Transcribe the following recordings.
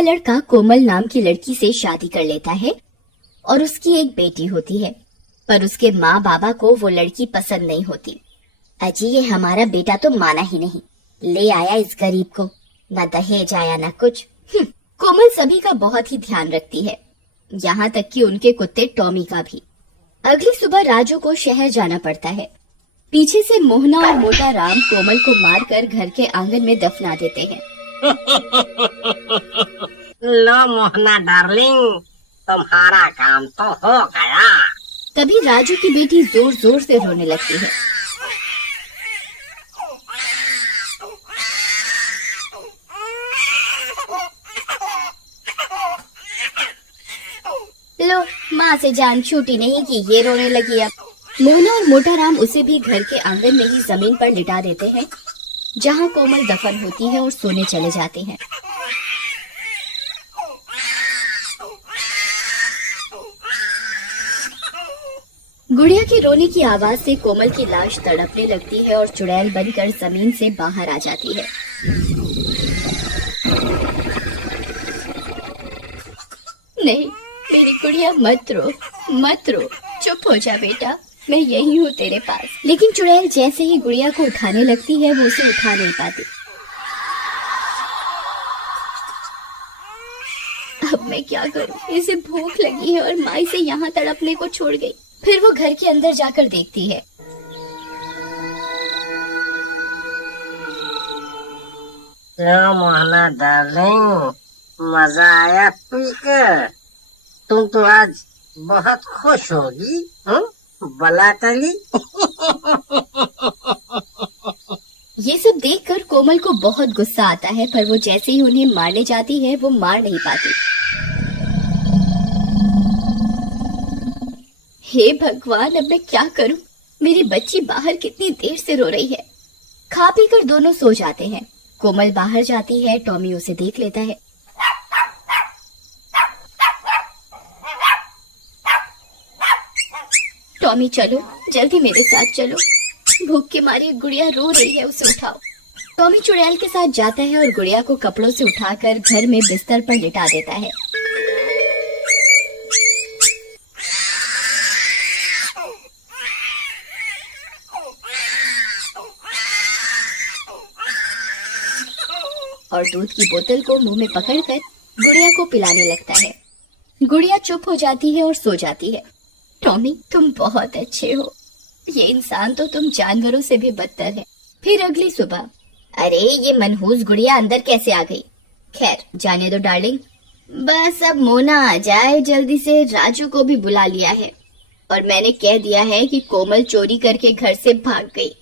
का लड़का कोमल नाम की लड़की से शादी कर लेता है और उसकी एक बेटी होती है, पर उसके माँ बाबा को वो लड़की पसंद नहीं होती। अजी ये हमारा बेटा तो माना ही नहीं, ले आया इस गरीब को, न दहेज आया न कुछ। कोमल सभी का बहुत ही ध्यान रखती है, यहाँ तक कि उनके कुत्ते टॉमी का भी। अगली सुबह राजू को शहर जाना पड़ता है। पीछे से मोहना और मोटा राम कोमल को मारकर घर के आंगन में दफना देते हैं। लो मोहना डार्लिंग, तुम्हारा काम तो हो गया। तभी राजू की बेटी जोर जोर से रोने लगती है। लो माँ से जान छूटी नहीं कि ये रोने लगी। अब मोहना और मोटा राम उसे भी घर के आंगन में ही जमीन पर लिटा देते हैं, जहाँ कोमल दफन होती है, और सोने चले जाते हैं। गुड़िया के रोने की आवाज से कोमल की लाश तड़पने लगती है और चुड़ैल बनकर जमीन से बाहर आ जाती है। नहीं मेरी गुड़िया, मत रो मत रो, चुप हो जा बेटा, मैं यही हूँ तेरे पास। लेकिन चुड़ैल जैसे ही गुड़िया को उठाने लगती है, वो उसे उठा नहीं पाती। अब मैं क्या करूँ, इसे भूख लगी है और माँ इसे यहाँ तड़पने को छोड़ गई। फिर वो घर के अंदर जाकर देखती है। लो मोहना डार्लिंग, मजा आया पीकर। तुम तो आज बहुत खुश होगी, बला टली। ये सब देखकर कोमल को बहुत गुस्सा आता है, पर वो जैसे ही उन्हें मारने जाती है, वो मार नहीं पाती। हे भगवान, अब मैं क्या करूं? मेरी बच्ची बाहर कितनी देर से रो रही है। खा पी कर दोनों सो जाते हैं। कोमल बाहर जाती है, टॉमी उसे देख लेता है। टॉमी चलो, जल्दी मेरे साथ चलो, भूख के मारे गुड़िया रो रही है, उसे उठाओ। टॉमी चुड़ैल के साथ जाता है और गुड़िया को कपड़ों से उठाकर घर में बिस्तर पर लिटा देता है। और दूध की बोतल को मुंह में पकड़कर गुड़िया को पिलाने लगता है। गुड़िया चुप हो जाती है और सो जाती है। टॉमी तुम बहुत अच्छे हो, ये इंसान तो तुम जानवरों से भी बदतर है। फिर अगली सुबह, अरे ये मनहूस गुड़िया अंदर कैसे आ गई? खैर जाने दो डार्लिंग, बस अब मोना आ जाए जल्दी से। राजू को भी बुला लिया है और मैंने कह दिया है कि कोमल चोरी करके घर से भाग गई।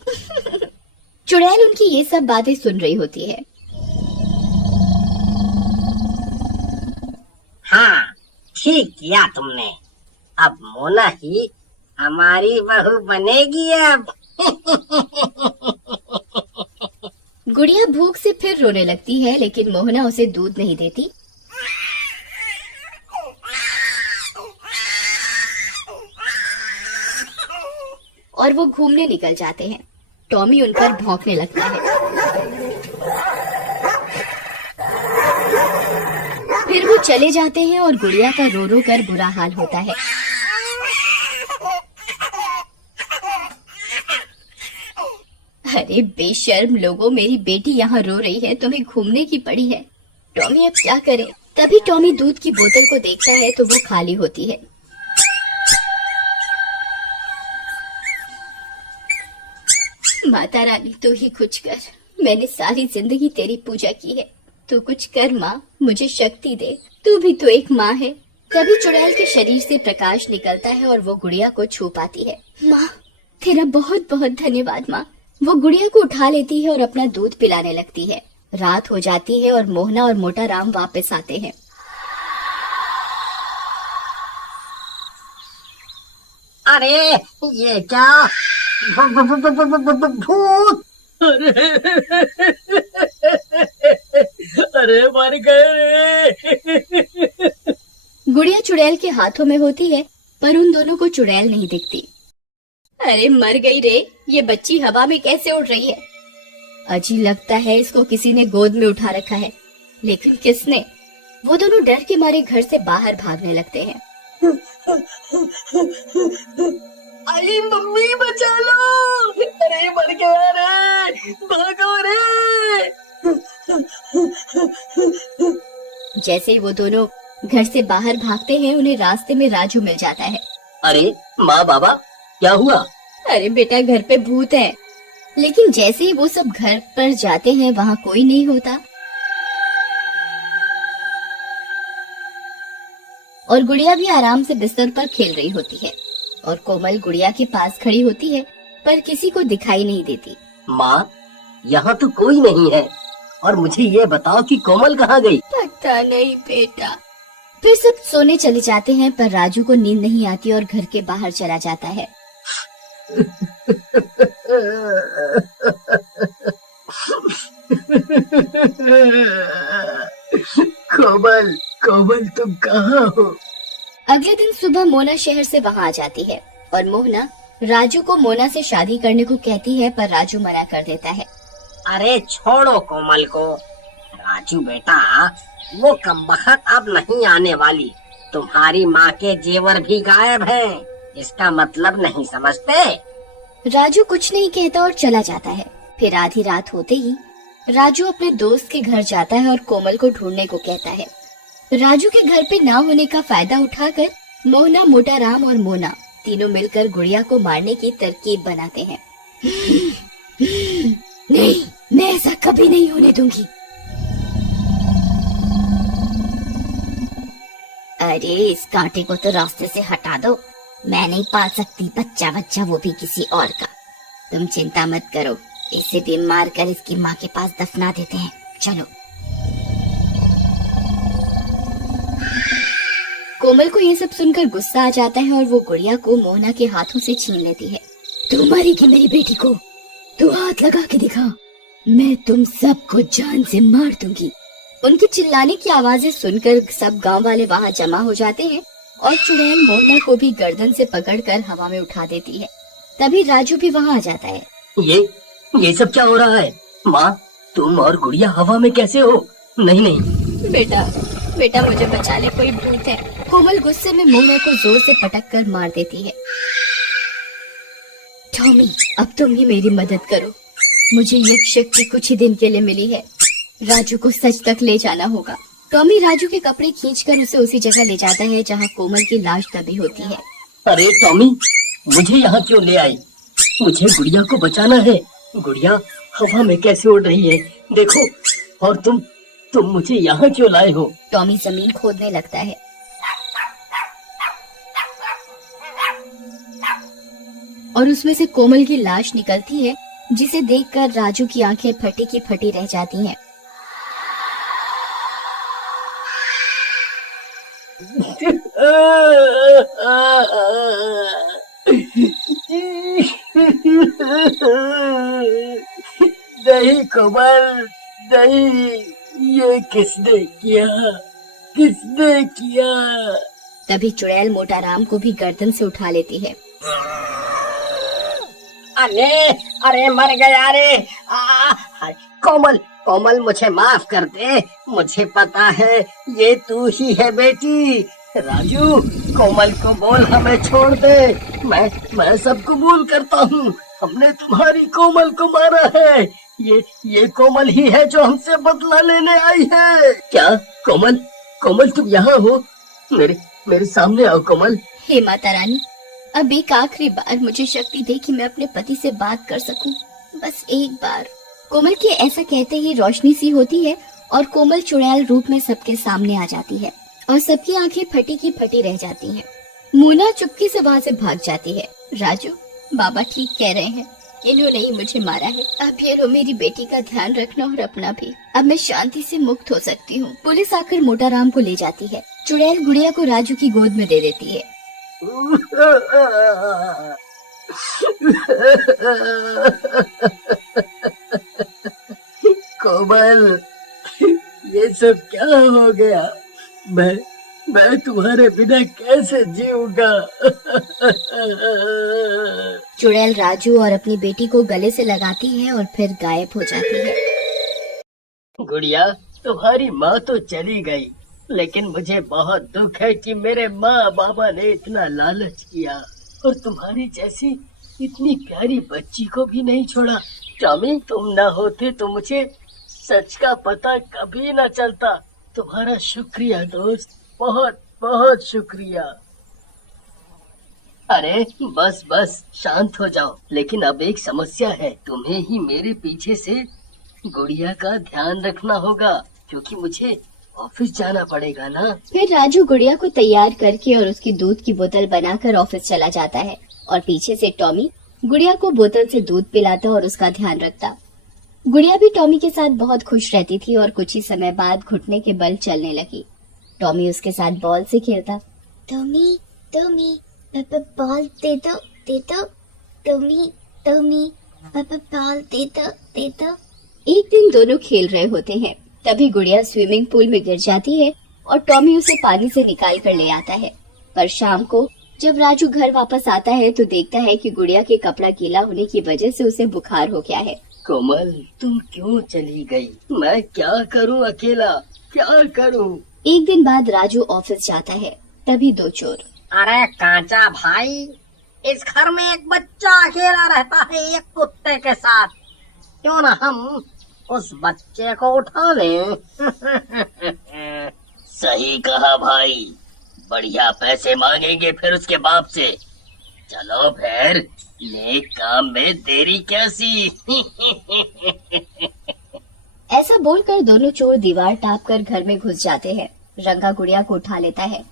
चुड़ैल उनकी ये सब बातें सुन रही होती है। हाँ ठीक किया तुमने, अब मोना ही हमारी बहू बनेगी अब। गुड़िया भूख से फिर रोने लगती है, लेकिन मोहना उसे दूध नहीं देती। और वो घूमने निकल जाते हैं। टॉमी उन पर भौंकने लगता है। फिर वो चले जाते हैं और गुड़िया का रो रो कर बुरा हाल होता है। अरे बेशर्म लोगों, मेरी बेटी यहाँ रो रही है, तुम्हें घूमने की पड़ी है। टॉमी अब क्या करे? तभी टॉमी दूध की बोतल को देखता है तो वो खाली होती है। माता रानी तू ही कुछ कर, मैंने सारी जिंदगी तेरी पूजा की है, तू कुछ कर माँ, मुझे शक्ति दे, तू भी तो एक माँ है। तभी चुड़ैल के शरीर से प्रकाश निकलता है और वो गुड़िया को छू पाती है। माँ तेरा बहुत बहुत धन्यवाद माँ। वो गुड़िया को उठा लेती है और अपना दूध पिलाने लगती है। रात हो जाती है और मोहना और मोटा राम वापस आते हैं। अरे ये क्या? भूत! अरे मर गए। गुड़िया चुड़ैल के हाथों में होती है, पर उन दोनों को चुड़ैल नहीं दिखती। अरे मर गई रे, ये बच्ची हवा में कैसे उड़ रही है? अजी लगता है इसको किसी ने गोद में उठा रखा है, लेकिन किसने? वो दोनों डर के मारे घर से बाहर भागने लगते हैं। आई मम्मी बचा लो, अरे मर गया रे, भागो रे। जैसे ही वो दोनों घर से बाहर भागते हैं, उन्हें रास्ते में राजू मिल जाता है। अरे माँ बाबा क्या हुआ? अरे बेटा, घर पे भूत है। लेकिन जैसे ही वो सब घर पर जाते हैं, वहाँ कोई नहीं होता और गुड़िया भी आराम से बिस्तर पर खेल रही होती है और कोमल गुड़िया के पास खड़ी होती है पर किसी को दिखाई नहीं देती। माँ, यहाँ तो कोई नहीं है और मुझे ये बताओ कि कोमल कहाँ गई? पता नहीं बेटा। फिर सब सोने चले जाते हैं पर राजू को नींद नहीं आती और घर के बाहर चला जाता है। कोमल, कोमल तुम कहाँ हो? अगले दिन सुबह मोना शहर से वहाँ आ जाती है और मोहना राजू को मोना से शादी करने को कहती है पर राजू मना कर देता है। अरे छोड़ो कोमल को। राजू बेटा, वो कमबख्त अब नहीं आने वाली। तुम्हारी माँ के जेवर भी गायब हैं। इसका मतलब नहीं समझते? राजू कुछ नहीं कहता और चला जाता है। फिर आधी रात होते ही राजू अपने दोस्त के घर जाता है और कोमल को ढूंढने को कहता है। राजू के घर पे ना होने का फायदा उठाकर मोहना, मोटा राम और मोना तीनों मिलकर गुड़िया को मारने की तरकीब बनाते हैं। नहीं, मैं ऐसा कभी नहीं होने दूंगी। अरे इस कांटे को तो रास्ते से हटा दो। मैं नहीं पाल सकती बच्चा, वो भी किसी और का। तुम चिंता मत करो, इसे भी मार कर इसकी माँ के पास दफना देते हैं। चलो। कोमल को ये सब सुनकर गुस्सा आ जाता है और वो गुड़िया को मोहना के हाथों से छीन लेती है। तू मारेगी मेरी बेटी को? तू हाथ लगा के दिखा, मैं तुम सबको जान से मार दूंगी। उनके चिल्लाने की आवाजें सुनकर सब गांव वाले वहाँ जमा हो जाते हैं और चुड़ैल मोहना को भी गर्दन से पकड़कर हवा में उठा देती है। तभी राजू भी वहाँ आ जाता है। ये सब क्या हो रहा है? माँ, तुम और गुड़िया हवा में कैसे हो? नहीं नहीं बेटा मुझे बचा ले, कोई भूत है। कोमल गुस्से में मोहना को जोर से पटक कर मार देती है। टॉमी, अब तुम ही मेरी मदद करो। मुझे यह शक्ति कुछ ही दिन के लिए मिली है। राजू को सच तक ले जाना होगा। टॉमी राजू के कपड़े खींचकर उसे उसी जगह ले जाता है जहाँ कोमल की लाश दबी होती है। अरे टॉमी, मुझे यहाँ क्यों ले आई? मुझे गुड़िया को बचाना है। गुड़िया हवा में कैसे उड़ रही है देखो। और तुम मुझे यहाँ क्यों लाए हो? टॉमी जमीन खोदने लगता है। और उसमें से कोमल की लाश निकलती है, जिसे देखकर राजू की आंखें फटी की फटी रह जाती हैं। नहीं कोमल, नहीं, ये किसने किया? तभी चुड़ैल मोटा राम को भी गर्दन से उठा लेती है। अरे मर गया रे। कोमल मुझे माफ कर दे। मुझे पता है ये तू ही है बेटी। राजू, कोमल को बोल हमें छोड़ दे। मैं सब कबूल करता हूँ। हमने तुम्हारी कोमल को मारा है। ये कोमल ही है जो हमसे बदला लेने आई है। क्या कोमल तुम यहाँ हो? मेरे सामने आओ कोमल। हे माता रानी, अब एक आखिरी बार मुझे शक्ति दे कि मैं अपने पति से बात कर सकूं। बस एक बार। कोमल के ऐसा कहते ही रोशनी सी होती है और कोमल चुड़ैल रूप में सबके सामने आ जाती है और सबकी आंखें फटी की फटी रह जाती हैं। मोना चुपके से वहाँ से भाग जाती है। राजू, बाबा ठीक कह रहे हैं, इन्होंने ही मुझे मारा है। अब ये लो, मेरी बेटी का ध्यान रखना और अपना भी। अब मैं शांति से मुक्त हो सकती हूँ। पुलिस आकर मोटा राम को ले जाती है। चुड़ैल गुड़िया को राजू की गोद में दे देती है। कोमल, ये सब क्या हो गया? मैं तुम्हारे बिना कैसे जीऊंगा? चुड़ैल राजू और अपनी बेटी को गले से लगाती है और फिर गायब हो जाती है। गुड़िया, तुम्हारी माँ तो चली गई, लेकिन मुझे बहुत दुख है कि मेरे माँ बाबा ने इतना लालच किया और तुम्हारी जैसी इतनी प्यारी बच्ची को भी नहीं छोड़ा। टॉमी, तुम ना होते तो मुझे सच का पता कभी न चलता। तुम्हारा शुक्रिया दोस्त, बहुत बहुत शुक्रिया। अरे बस बस शांत हो जाओ। लेकिन अब एक समस्या है, तुम्हें ही मेरे पीछे से गुड़िया का ध्यान रखना होगा क्योंकि मुझे ऑफिस जाना पड़ेगा ना। फिर राजू गुड़िया को तैयार करके और उसकी दूध की बोतल बनाकर ऑफिस चला जाता है और पीछे से टॉमी गुड़िया को बोतल से दूध पिलाता और उसका ध्यान रखता। गुड़िया भी टॉमी के साथ बहुत खुश रहती थी और कुछ ही समय बाद घुटने के बल चलने लगी। टॉमी उसके साथ बॉल से खेलता। टॉमी टॉमी बॉल दे दो टॉमी टॉमी बॉल दे दो। एक दिन दोनों खेल रहे होते हैं, तभी गुड़िया स्विमिंग पूल में गिर जाती है और टॉमी उसे पानी से निकाल कर ले आता है। पर शाम को जब राजू घर वापस आता है तो देखता है कि गुड़िया के कपड़ा गीला होने की वजह से उसे बुखार हो गया है। कोमल, तुम क्यों चली गई? मैं क्या करूं अकेला, क्या करूं? एक दिन बाद राजू ऑफिस जाता है, तभी दो चोर। अरे कांचा भाई, इस घर में एक बच्चा अकेला रहता है एक कुत्ते के साथ, क्यों ना हम उस बच्चे को उठा लें? सही कहा भाई, बढ़िया पैसे मांगेंगे फिर उसके बाप से। चलो फिर, नेक काम में देरी कैसी? ऐसा बोलकर दोनों चोर दीवार टाप कर घर में घुस जाते हैं। रंगा गुड़िया को उठा लेता है।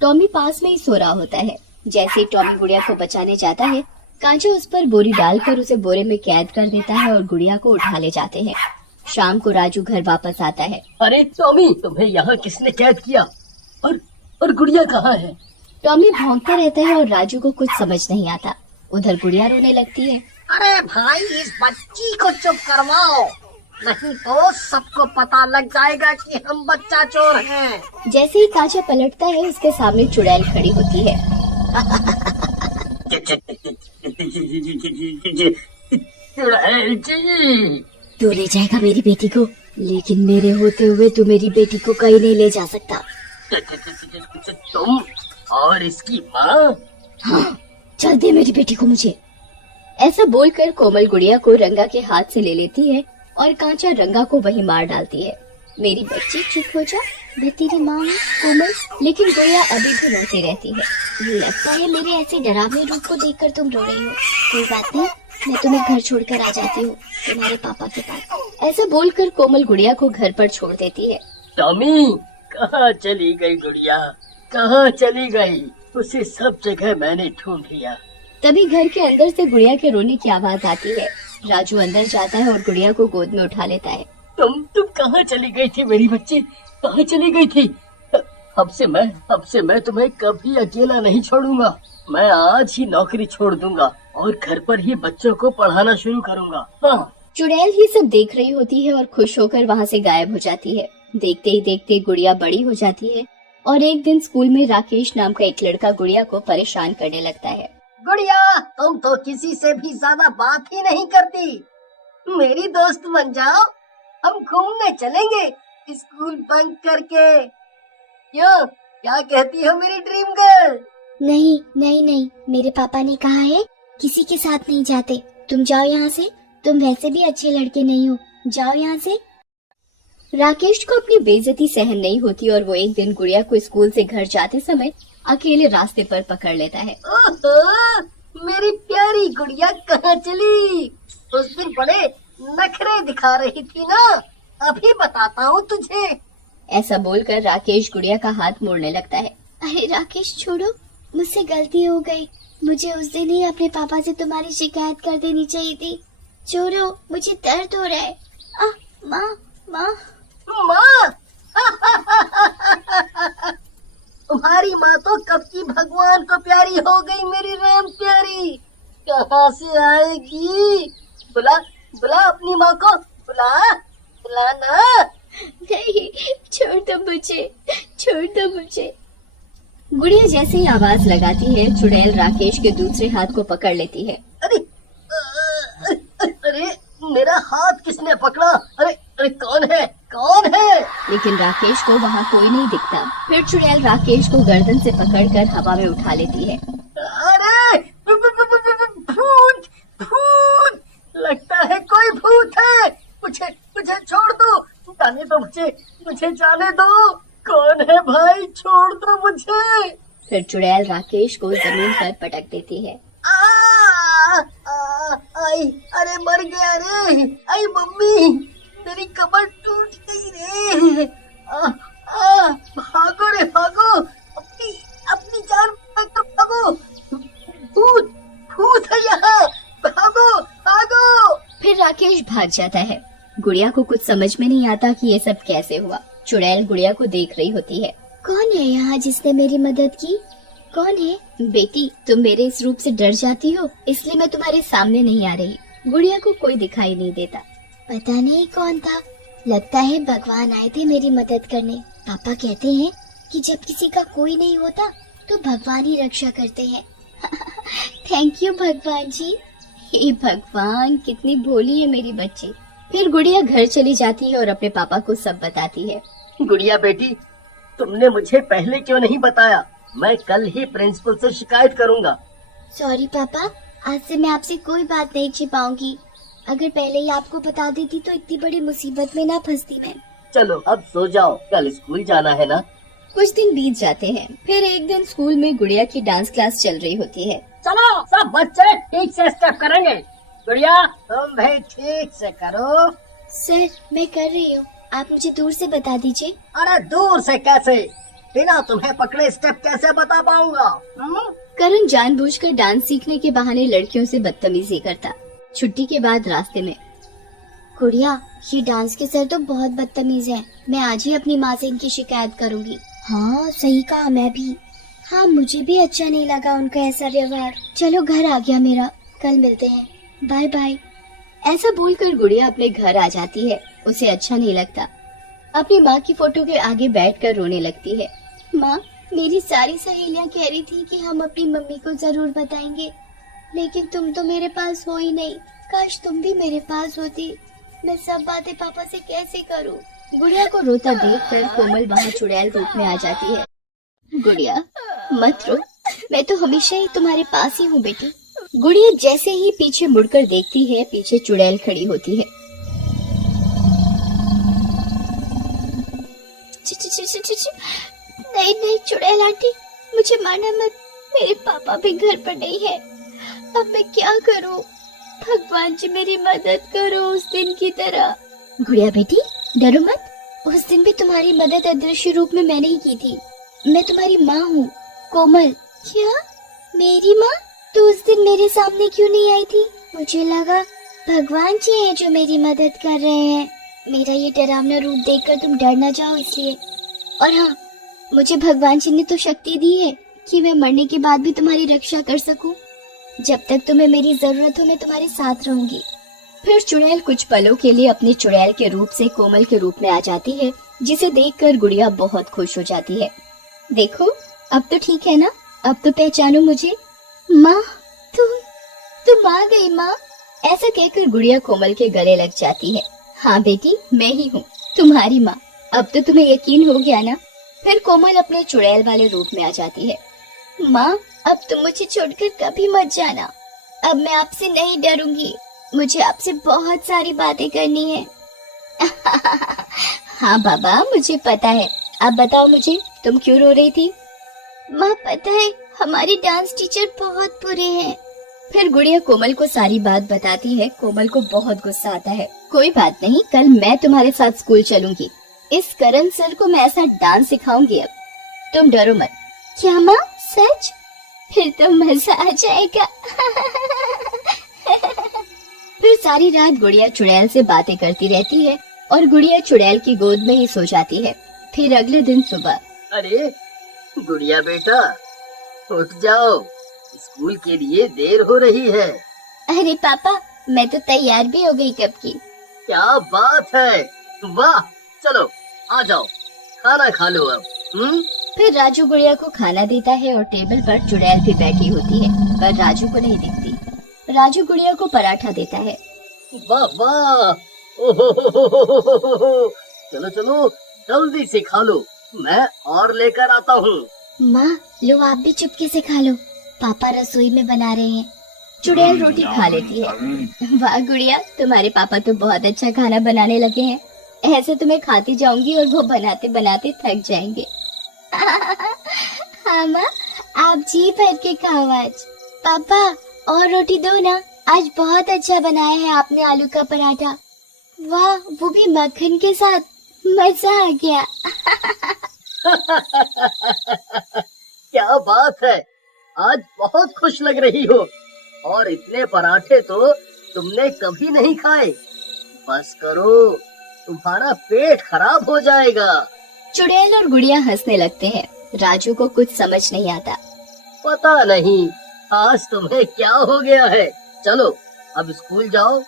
टॉमी पास में ही सो रहा होता है। जैसे ही टॉमी गुड़िया को बचाने जाता है, कांचा उस पर बोरी डालकर उसे बोरे में कैद कर देता है और गुड़िया को उठा ले जाते हैं। शाम को राजू घर वापस आता है। अरे टॉमी, तुम्हें यहाँ किसने कैद किया? और गुड़िया कहाँ है? टॉमी भौंकता रहता है और राजू को कुछ समझ नहीं आता। उधर गुड़िया रोने लगती है। अरे भाई, इस बच्ची को चुप करवाओ, नहीं तो सबको पता लग जाएगा कि हम बच्चा चोर हैं। जैसे ही कांचा पलटता है, उसके सामने चुड़ैल खड़ी होती है। चुड़ैल जी, तू ले जाएगा मेरी बेटी को, लेकिन मेरे होते हुए तू मेरी बेटी को कहीं नहीं ले जा सकता। तुम और इसकी माँ? हाँ, चल दे मेरी बेटी को मुझे। ऐसा बोलकर कोमल गुड़िया को रंगा के हाथ से ले लेती है और कांचा रंगा को वहीं मार डालती है। मेरी बच्ची चुप हो जा, मैं तेरी माँ हूँ कोमल। लेकिन गुड़िया अभी भी रोती रहती है। लगता है मेरे ऐसे डरावने रूप को देखकर तुम रो रही हो। कोई बात नहीं, मैं तुम्हें घर छोड़कर आ जाती हूँ तुम्हारे पापा के पास। ऐसा बोलकर कोमल गुड़िया को घर पर छोड़ देती है। टॉमी, कहाँ चली गई गुड़िया? कहाँ चली गई? उसे सब जगह मैंने ढूंढ लिया। तभी घर के अंदर से गुड़िया के रोने की आवाज आती है। राजू अंदर जाता है और गुड़िया को गोद में उठा लेता है। तुम कहाँ चली गई थी मेरी बच्ची? कहाँ चली गई थी? अब से मैं तुम्हें कभी अकेला नहीं छोड़ूंगा। मैं आज ही नौकरी छोड़ दूंगा और घर पर ही बच्चों को पढ़ाना शुरू करूंगा। हाँ। चुड़ैल ये सब देख रही होती है और खुश होकर वहाँ से गायब हो जाती है। देखते ही देखते गुड़िया बड़ी हो जाती है और एक दिन स्कूल में राकेश नाम का एक लड़का गुड़िया को परेशान करने लगता है। गुड़िया, तुम तो किसी से भी ज्यादा बात ही नहीं करती। मेरी दोस्त बन जाओ, हम घूमने चलेंगे स्कूल बंक करके। क्यों, क्या कहती हो मेरी ड्रीम गर्ल? नहीं नहीं नहीं, मेरे पापा ने कहा है किसी के साथ नहीं जाते। तुम जाओ यहाँ से, तुम वैसे भी अच्छे लड़के नहीं हो, जाओ यहाँ से। राकेश को अपनी बेइज्जती सहन नहीं होती और वो एक दिन गुड़िया को स्कूल से घर जाते समय अकेले रास्ते पर पकड़ लेता है। ओहो, मेरी प्यारी गुड़िया कहाँ चली? उस दिन बड़े नखरे दिखा रही थी ना, अभी बताता हूँ तुझे। ऐसा बोलकर राकेश गुड़िया का हाथ मोड़ने लगता है। अरे राकेश छोड़ो, मुझसे गलती हो गई। मुझे उस दिन ही अपने पापा से तुम्हारी शिकायत कर देनी चाहिए थी। छोड़ो, मुझे दर्द हो रहा है। माँ माँ माँ तुम्हारी माँ तो कब की भगवान को प्यारी हो गई, मेरी राम प्यारी। कहाँ से आएगी? बुला बुला अपनी माँ को, बुला ना। नहीं, छोड़ दो मुझे, छोड़ दो मुझे। गुड़िया जैसे ही आवाज लगाती है, चुड़ैल राकेश के दूसरे हाथ को पकड़ लेती है। अरे मेरा हाथ किसने पकड़ा? अरे कौन है? कौन है? लेकिन राकेश को वहाँ कोई नहीं दिखता। फिर चुड़ैल राकेश को गर्दन से पकड़कर हवा में उठा लेती है। अरे भूत भूत, लगता है कोई भूत है। मुझे मुझे छोड़ दो, जाने दो, मुझे जाने दो। कौन है भाई, छोड़ दो मुझे। फिर चुड़ैल राकेश को जमीन पर पटक देती है। आई, अरे मर गया रे। आई मम्मी, मेरी कमर टूट गई रे। भागो रे भागो, अपनी जान बचाकर तो भागो। भूत भूत है यहाँ, भागो भागो। फिर राकेश भाग जाता है। गुड़िया को कुछ समझ में नहीं आता कि ये सब कैसे हुआ। चुड़ैल गुड़िया को देख रही होती है। कौन है यहाँ जिसने मेरी मदद की? कौन है? बेटी, तुम मेरे इस रूप से डर जाती हो, इसलिए मैं तुम्हारे सामने नहीं आ रही। गुड़िया को कोई दिखाई नहीं देता। पता नहीं कौन था, लगता है भगवान आए थे मेरी मदद करने। पापा कहते हैं कि जब किसी का कोई नहीं होता तो भगवान ही रक्षा करते हैं। थैंक यू भगवान जी। हे भगवान, कितनी भोली है मेरी बच्ची। फिर गुड़िया घर चली जाती है और अपने पापा को सब बताती है। गुड़िया बेटी, तुमने मुझे पहले क्यों नहीं बताया? मैं कल ही प्रिंसिपल से शिकायत करूँगा। सॉरी पापा, आज से मैं आपसे कोई बात नहीं छिपाऊंगी। अगर पहले ही आपको बता देती तो इतनी बड़ी मुसीबत में ना फंसती मैं। चलो अब सो जाओ, कल स्कूल जाना है ना। कुछ दिन बीत जाते हैं। फिर एक दिन स्कूल में गुड़िया की डांस क्लास चल रही होती है। चलो सब बच्चे ठीक से स्टेप करेंगे। गुड़िया, तुम भी ठीक से करो। सर, मैं कर रही हूँ, आप मुझे दूर से बता दीजिए। अरे दूर से कैसे, बिना तुम्हें पकड़े स्टेप कैसे बता पाऊंगा? करण जानबूझकर डांस सीखने के बहाने लड़कियों से बदतमीजी करता। छुट्टी के बाद रास्ते में, गुड़िया, ये डांस के सर तो बहुत बदतमीज हैं। मैं आज ही अपनी माँ से इनकी शिकायत करूँगी। हाँ सही कहा, मैं भी। हाँ, मुझे भी अच्छा नहीं लगा उनका ऐसा व्यवहार। चलो घर आ गया मेरा, कल मिलते हैं, बाय बाय। ऐसा बोलकर गुड़िया अपने घर आ जाती है। उसे अच्छा नहीं लगता। अपनी माँ की फोटो के आगे बैठकर रोने लगती है। माँ, मेरी सारी सहेलियाँ कह रही थी कि हम अपनी मम्मी को जरूर बताएंगे, लेकिन तुम तो मेरे पास हो ही नहीं। काश तुम भी मेरे पास होती। मैं सब बातें पापा से कैसे करूँ? गुड़िया को रोता देखकर कोमल वहाँ चुड़ैल रूप में आ जाती है। गुड़िया, मत रो, मैं तो हमेशा ही तुम्हारे पास ही हूँ बेटी। गुड़िया जैसे ही पीछे मुड़कर देखती है, पीछे चुड़ैल खड़ी होती है। नहीं नहीं चुड़ैल आंटी, मुझे मारना मत। मेरे पापा भी घर पर नहीं है। अब मैं क्या करूँ? भगवान जी मेरी मदद करो उस दिन की तरह। गुड़िया बेटी, डरो मत। उस दिन भी तुम्हारी मदद अदृश्य रूप में मैंने ही की थी। मैं तुम्हारी माँ हूँ, कोमल। क्या? मेरी माँ? तो उस दिन मेरे सामने क्यों नहीं आई थी? मुझे लगा भगवान जी हैं जो मेरी मदद कर रहे हैं। मेरा ये डरावना रूप देखकर तुम डर न जाओ इसलिए। और हाँ, मुझे भगवान जी ने तो शक्ति दी है कि मैं मरने के बाद भी तुम्हारी रक्षा कर सकूं। जब तक तुम्हें मेरी जरूरत हो मैं तुम्हारे साथ रहूंगी। फिर चुड़ैल कुछ पलों के लिए अपने चुड़ैल के रूप से कोमल के रूप में आ जाती है, जिसे देखकर गुड़िया बहुत खुश हो जाती है। देखो, अब तो ठीक है ना? अब तो पहचानो मुझे। माँ, तुम आ गई माँ। ऐसा कहकर गुड़िया कोमल के गले लग जाती है। हाँ बेटी, मैं ही हूँ तुम्हारी माँ। अब तो तुम्हें यकीन हो गया ना? फिर कोमल अपने चुड़ैल वाले रूप में आ जाती है। माँ, अब तुम मुझे छोड़कर कभी मत जाना। अब मैं आपसे नहीं डरूंगी। मुझे आपसे बहुत सारी बातें करनी है। हाँ बाबा, मुझे पता है। अब बताओ मुझे, तुम क्यों रो रही थी? माँ, पता है हमारी डांस टीचर बहुत बुरे हैं। फिर गुड़िया कोमल को सारी बात बताती है। कोमल को बहुत गुस्सा आता है। कोई बात नहीं, कल मैं तुम्हारे साथ स्कूल चलूंगी। इस करण सर को मैं ऐसा डांस सिखाऊंगी। अब तुम डरो मत। क्या माँ, सच? फिर तो मजा आ जाएगा। फिर सारी रात गुड़िया चुड़ैल से बातें करती रहती है और गुड़िया चुड़ैल की गोद में ही सो जाती है। फिर अगले दिन सुबह, अरे गुड़िया बेटा, उठ जाओ, स्कूल के लिए देर हो रही है। अरे पापा, मैं तो तैयार भी हो गई कब की। क्या बात है, वाह। चलो आ जाओ, खाना खा लो अब। फिर राजू गुड़िया को खाना देता है और टेबल पर चुड़ैल भी बैठी होती है, पर राजू को नहीं दिखती। राजू गुड़िया को पराठा देता है। वाह वाह, ओहो, चलो चलो जल्दी से खा लो, मैं और लेकर आता हूँ। माँ लो आप भी चुपके से खा लो, पापा रसोई में बना रहे हैं। चुड़ैल रोटी खा लेती है। वाह गुड़िया, तुम्हारे पापा तो बहुत अच्छा खाना बनाने लगे हैं। ऐसे तो मैं खाती जाऊंगी और वो बनाते बनाते थक जाएंगे। हाँ माँ, आप जी भर के खाओ आज। पापा और रोटी दो ना, आज बहुत अच्छा बनाया है आपने आलू का पराठा। वाह, वो भी मक्खन के साथ, मजा आ गया। क्या बात है, आज बहुत खुश लग रही हो। और इतने पराठे तो तुमने कभी नहीं खाए। बस करो, तुम्हारा पेट खराब हो जाएगा। चुड़ैल और गुड़िया हंसने लगते हैं। राजू को कुछ समझ नहीं आता। पता नहीं आज तुम्हें क्या हो गया है। चलो अब स्कूल जाओ।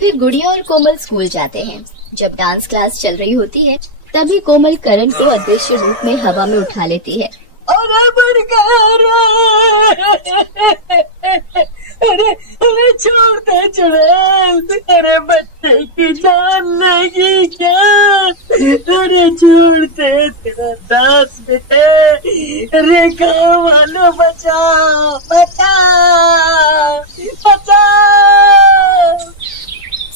फिर गुड़िया और कोमल स्कूल जाते हैं। जब डांस क्लास चल रही होती है तभी कोमल करण को अदृश्य रूप में हवा में उठा लेती है। अरे अरे अरे छोड़ दे चुड़ैल, अरे बच्चे की जान लेगी क्या? अरे छोड़ दे, तेरा दास बेटे। अरे गाँव वालों बचाओ बचाओ बचाओ।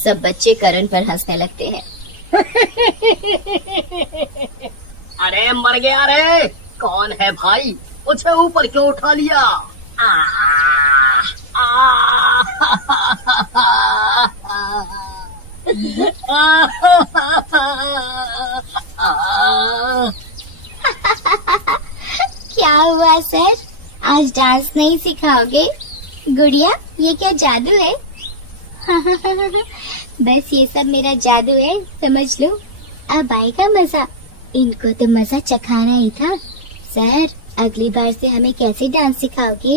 सब बच्चे करण पर हंसने लगते हैं। अरे मर गया रे, कौन है भाई? मुझे ऊपर क्यों उठा लिया? क्या हुआ सर, आज डांस नहीं सिखाओगे? गुड़िया ये क्या जादू है? बस ये सब मेरा जादू है, समझ लो। अब आएगा मजा। इनको तो मजा चखाना ही था। सर अगली बार से हमें कैसे डांस सिखाओगे?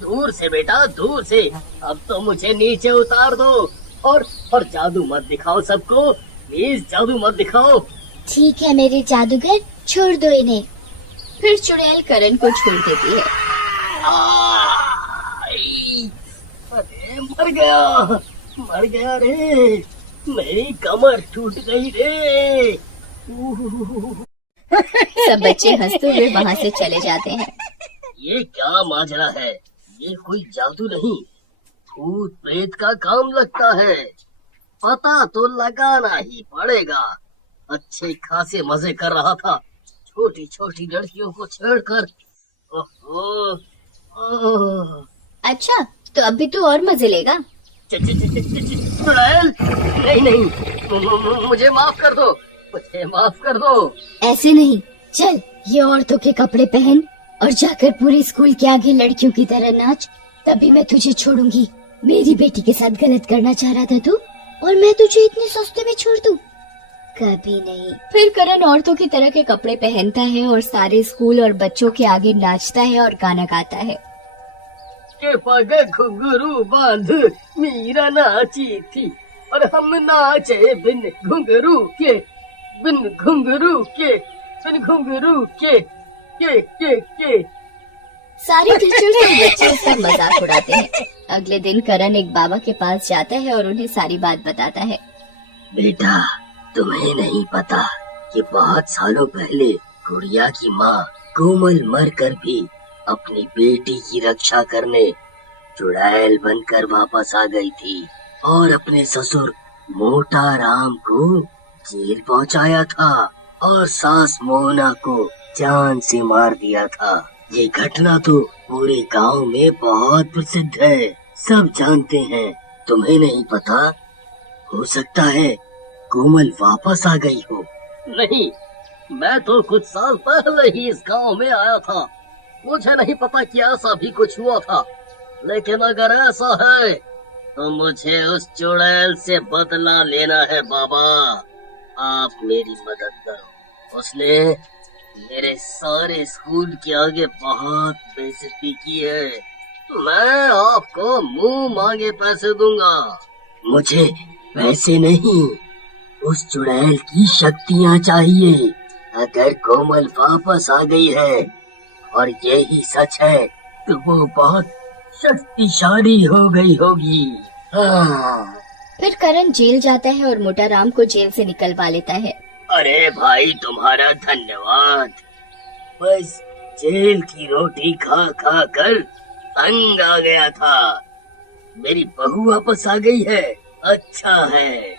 दूर से बेटा, दूर से। अब तो मुझे नीचे उतार दो और जादू मत दिखाओ सबको, प्लीज जादू मत दिखाओ। ठीक है मेरे जादूगर, छोड़ दो इन्हें। फिर चुड़ैल करण को छोड़ देती है। अरे मर गया रे, मेरी कमर टूट गई रे। सब बच्चे हंसते हुए वहाँ से चले जाते हैं। ये क्या माजरा है? ये कोई जादू नहीं, भूत प्रेत का काम लगता है। पता तो लगाना ही पड़ेगा। अच्छे खासे मजे कर रहा था, छोटी छोटी लड़कियों को छेड़कर। अच्छा तो अभी तो और मजे लेगा। चुड़ैल, नहीं, मुझे माफ कर दो, मुझे माफ कर दो। ऐसे नहीं, चल ये औरतों के कपड़े पहन और जाकर पूरे स्कूल के आगे लड़कियों की तरह नाच, तभी मैं तुझे छोड़ूंगी। मेरी बेटी के साथ गलत करना चाह रहा था तू, और मैं तुझे इतने सस्ते में छोड़ दूं? कभी नहीं। फिर करण औरतों की तरह के कपड़े पहनता है और सारे स्कूल और बच्चों के आगे नाचता है और गाना गाता है। के पग घुंघरू बांध मीरा नाची थी, और हम नाचे बिन घुंघरू के, बिन घुंघरू के, बिन घुंघरू के। सारे टीचर्स और बच्चे उसका मजाक उड़ाते हैं। अगले दिन करण एक बाबा के पास जाता है और उन्हें सारी बात बताता है। बेटा, तुम्हें नहीं पता कि बहुत सालों पहले गुड़िया की माँ कोमल मरकर भी अपनी बेटी की रक्षा करने चुड़ैल बनकर वापस आ गई थी और अपने ससुर मोटा राम को जेल पहुंचाया था और सास मोहना को जान से मार दिया था। ये घटना तो पूरे गांव में बहुत प्रसिद्ध है, सब जानते हैं। तुम्हें नहीं पता? हो सकता है कोमल वापस आ गई हो। नहीं, मैं तो कुछ साल पहले ही इस गांव में आया था, मुझे नहीं पता कि ऐसा भी कुछ हुआ था। लेकिन अगर ऐसा है तो मुझे उस चुड़ैल से बदला लेना है बाबा। आप मेरी मदद करो। उसने मेरे सारे स्कूल के आगे बहुत बेइज्जती की है। मैं आपको मुंह मांगे पैसे दूंगा। मुझे पैसे नहीं, उस चुड़ैल की शक्तियाँ चाहिए। अगर कोमल वापस आ गई है और यही सच है तो वो बहुत शक्तिशाली हो गई होगी। हाँ, फिर करण जेल जाता है और मोटा राम को जेल से निकलवा लेता है। अरे भाई तुम्हारा धन्यवाद। बस जेल की रोटी खा खा कर तंग आ गया था। मेरी बहू वापस आ गई है। अच्छा है,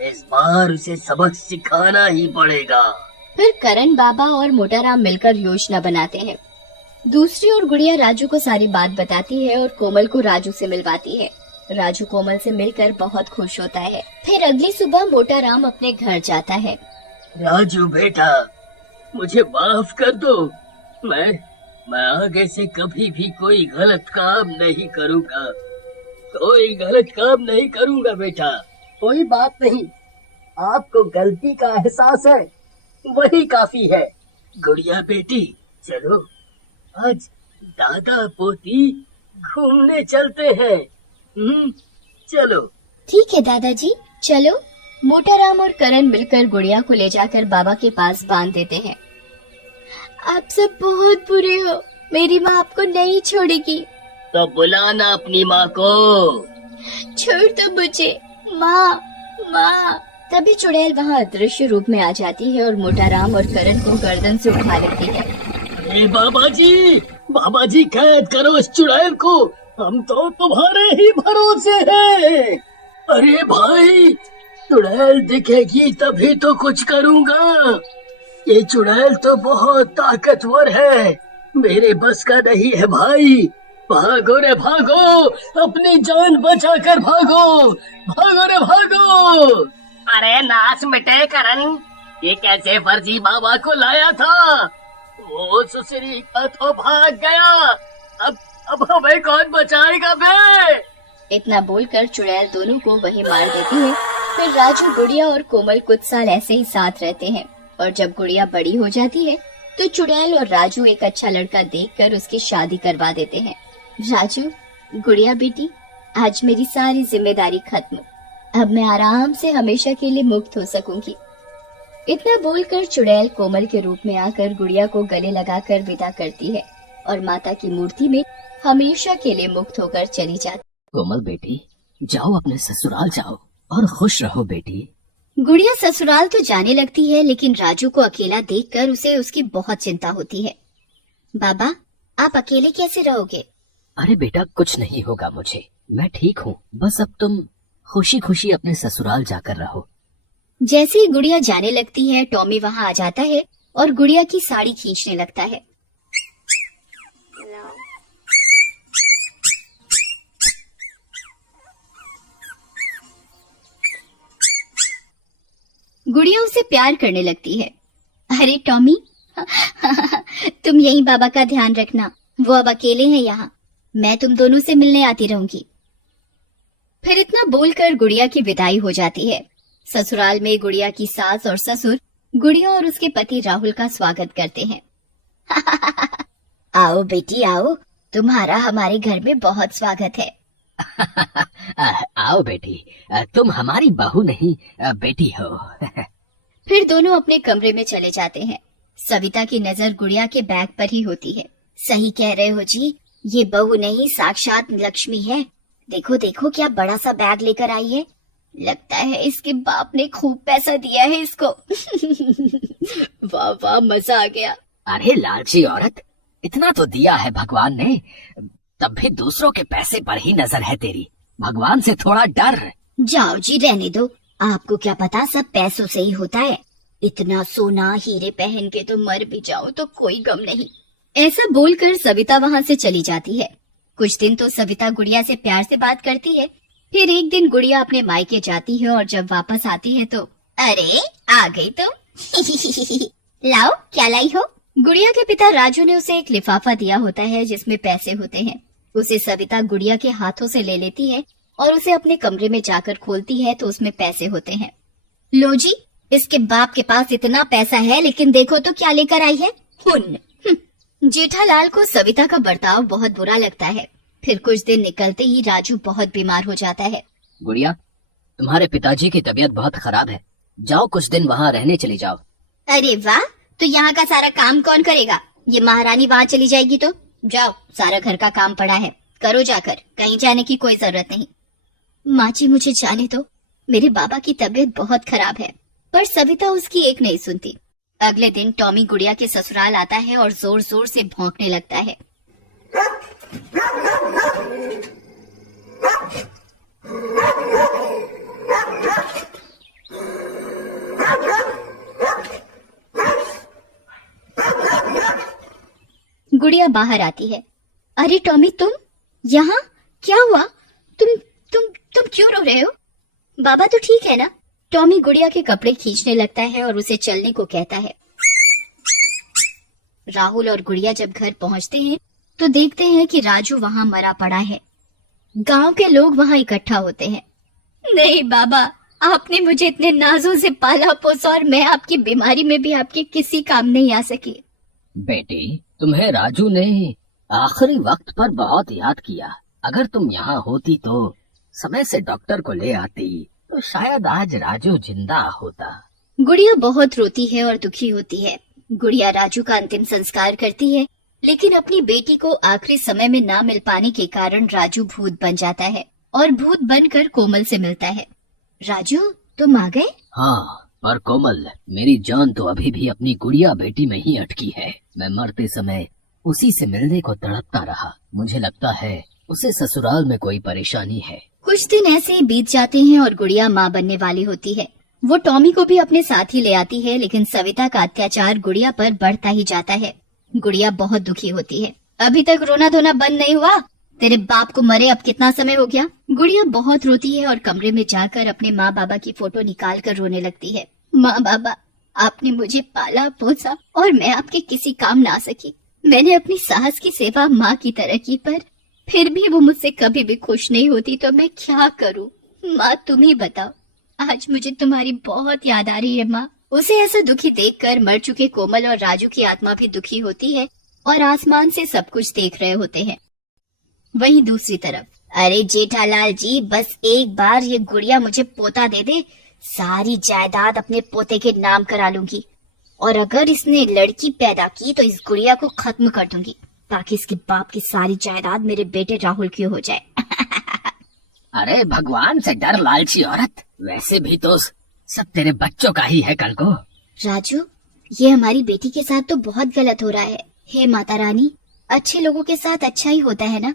इस बार उसे सबक सिखाना ही पड़ेगा। फिर करण बाबा और मोटा राम मिलकर योजना बनाते हैं। दूसरी ओर गुड़िया राजू को सारी बात बताती है और कोमल को राजू से मिलवाती है। राजू कोमल से मिलकर बहुत खुश होता है। फिर अगली सुबह मोटा राम अपने घर जाता है। राजू बेटा, मुझे माफ कर दो। मैं आगे से कभी भी कोई गलत काम नहीं करूँगा। कोई गलत काम नहीं करूँगा बेटा। कोई बात नहीं, आपको गलती का एहसास है, वही काफी है। गुड़िया बेटी, चलो आज दादा पोती घूमने चलते हैं। चलो। ठीक है दादाजी, चलो। मोटा राम और करण मिलकर गुड़िया को ले जाकर बाबा के पास बांध देते हैं। आप सब बहुत बुरे हो, मेरी माँ आपको नहीं छोड़ेगी। तो बुलाना अपनी माँ को। छोड़ दो मुझे, माँ माँ। तभी चुड़ैल वहाँ अदृश्य रूप में आ जाती है और मोटा राम और करण को गर्दन से उठा लेती है। अरे बाबा जी कैद करो इस चुड़ैल को, हम तो तुम्हारे ही भरोसे हैं। अरे भाई, चुड़ैल दिखेगी तभी तो कुछ करूँगा। ये चुड़ैल तो बहुत ताकतवर है, मेरे बस का नहीं है भाई। भागो रे भागो, अपनी जान बचा कर भागो। भागो रे भागो। अरे नाच मिटे करण, ये कैसे फर्जी बाबा को लाया था? वो सुसरी का तो भाग गया। अब हमें कौन बचाएगा बे? इतना बोलकर चुड़ैल दोनों को वहीं मार देती है। फिर राजू, गुड़िया और कोमल कुछ साल ऐसे ही साथ रहते हैं और जब गुड़िया बड़ी हो जाती है तो चुड़ैल और राजू एक अच्छा लड़का देखकर उसकी शादी करवा देते हैं। राजू, गुड़िया बेटी, आज मेरी सारी जिम्मेदारी खत्म। अब मैं आराम से हमेशा के लिए मुक्त हो सकूंगी। इतना बोलकर चुड़ैल कोमल के रूप में आकर गुड़िया को गले लगाकर विदा करती है और माता की मूर्ति में हमेशा के लिए मुक्त होकर चली जाती। कोमल बेटी, जाओ अपने ससुराल जाओ और खुश रहो बेटी। गुड़िया ससुराल तो जाने लगती है, लेकिन राजू को अकेला देखकर उसे उसकी बहुत चिंता होती है। बाबा, आप अकेले कैसे रहोगे? अरे बेटा, कुछ नहीं होगा मुझे, मैं ठीक हूँ। बस अब तुम खुशी खुशी अपने ससुराल जाकर रहो। जैसे ही गुड़िया जाने लगती है, टॉमी वहाँ आ जाता है और गुड़िया की साड़ी खींचने लगता है। गुड़िया उसे प्यार करने लगती है। अरे टॉमी, तुम यहीं बाबा का ध्यान रखना, वो अब अकेले हैं यहाँ। मैं तुम दोनों से मिलने आती रहूंगी। फिर इतना बोलकर गुड़िया की विदाई हो जाती है। ससुराल में गुड़िया की सास और ससुर गुड़िया और उसके पति राहुल का स्वागत करते हैं। आओ बेटी आओ, तुम्हारा हमारे घर में बहुत स्वागत है। आओ बेटी, तुम हमारी बहू नहीं बेटी हो। फिर दोनों अपने कमरे में चले जाते हैं। सविता की नजर गुड़िया के बैग पर ही होती है। सही कह रहे हो जी, ये बहू नहीं साक्षात लक्ष्मी है। देखो देखो क्या बड़ा सा बैग लेकर आई है। लगता है इसके बाप ने खूब पैसा दिया है इसको। वाह वाह, मजा आ गया। अरे लालची औरत, इतना तो दिया है भगवान ने, तब भी दूसरों के पैसे पर ही नजर है तेरी। भगवान से थोड़ा डर। जाओ जी, रहने दो। आपको क्या पता, सब पैसों से ही होता है। इतना सोना हीरे पहन के तो मर भी जाओ तो कोई गम नहीं। ऐसा बोलकर सविता वहाँ से चली जाती है। कुछ दिन तो सविता गुड़िया से प्यार से बात करती है। फिर एक दिन गुड़िया अपने मायके जाती है और जब वापस आती है तो अरे आ गई तुम। लाओ, क्या लाई हो? गुड़िया के पिता राजू ने उसे एक लिफाफा दिया होता है जिसमें पैसे होते हैं। उसे सविता गुड़िया के हाथों से ले लेती है और उसे अपने कमरे में जाकर खोलती है तो उसमें पैसे होते हैं। लो जी, इसके बाप के पास इतना पैसा है, लेकिन देखो तो क्या लेकर आई है, खून। जेठालाल को सविता का बर्ताव बहुत बुरा लगता है। फिर कुछ दिन निकलते ही राजू बहुत बीमार हो जाता है। गुड़िया, तुम्हारे पिताजी की तबीयत बहुत खराब है, जाओ कुछ दिन वहाँ रहने चली जाओ। अरे वाह, तो यहाँ का सारा काम कौन करेगा? ये महारानी वहाँ चली जाएगी तो जाओ, सारा घर का काम पड़ा है, करो जाकर, कहीं जाने की कोई जरूरत नहीं। माँ जी मुझे जाने दो, मेरे बाबा की तबीयत बहुत खराब है। पर सविता उसकी एक नहीं सुनती। अगले दिन टॉमी गुड़िया के ससुराल आता है और जोर जोर से भौंकने लगता है। गुड़िया बाहर आती है। अरे टॉमी, तुम यहाँ? क्या हुआ? तुम क्यों रो रहे हो? बाबा तो ठीक है ना? टॉमी गुड़िया के कपड़े खींचने लगता है और उसे चलने को कहता है। राहुल और गुड़िया जब घर पहुंचते हैं तो देखते हैं कि राजू वहां मरा पड़ा है। गांव के लोग वहां इकट्ठा होते हैं। नहीं बाबा, आपने मुझे इतने नाजों से पाला पोसा और मैं आपकी बीमारी में भी आपके किसी काम नहीं आ सकी। बेटी, तुम्हें राजू ने आखिरी वक्त पर बहुत याद किया। अगर तुम यहाँ होती तो समय से डॉक्टर को ले आती तो शायद आज राजू जिंदा होता। गुड़िया बहुत रोती है और दुखी होती है। गुड़िया राजू का अंतिम संस्कार करती है, लेकिन अपनी बेटी को आखिरी समय में ना मिल पाने के कारण राजू भूत बन जाता है और भूत बनकर कोमल से मिलता है। राजू, तुम आ गए? हाँ, और कोमल, मेरी जान तो अभी भी अपनी गुड़िया बेटी में ही अटकी है। मैं मरते समय उसी से मिलने को तड़पता रहा। मुझे लगता है उसे ससुराल में कोई परेशानी है। कुछ दिन ऐसे ही बीत जाते हैं और गुड़िया माँ बनने वाली होती है। वो टॉमी को भी अपने साथ ही ले आती है, लेकिन सविता का अत्याचार गुड़िया पर बढ़ता ही जाता है। गुड़िया बहुत दुखी होती है। अभी तक रोना धोना बंद नहीं हुआ? तेरे बाप को मरे अब कितना समय हो गया? गुड़िया बहुत रोती है और कमरे में जाकर अपने माँ बाबा की फोटो निकाल कर रोने लगती है। माँ बाबा, आपने मुझे पाला पोसा और मैं आपके किसी काम ना सकी। मैंने अपनी सास की सेवा माँ की तरह की, पर फिर भी वो मुझसे कभी भी खुश नहीं होती, तो मैं क्या करूं? माँ, तुम ही बताओ। आज मुझे तुम्हारी बहुत याद आ रही है माँ। उसे ऐसा दुखी देखकर मर चुके कोमल और राजू की आत्मा भी दुखी होती है और आसमान से सब कुछ देख रहे होते हैं। वहीं दूसरी तरफ, अरे जेठालाल जी, बस एक बार ये गुड़िया मुझे पोता दे दे, सारी जायदाद अपने पोते के नाम करा लूंगी, और अगर इसने लड़की पैदा की तो इस गुड़िया को खत्म कर दूंगी, ताकि इसके बाप की सारी जायदाद मेरे बेटे राहुल की हो जाए। अरे भगवान से डर लालची औरत, वैसे भी तो सब तेरे बच्चों का ही है कल को। राजू, ये हमारी बेटी के साथ तो बहुत गलत हो रहा है। हे माता रानी, अच्छे लोगों के साथ अच्छा ही होता है ना,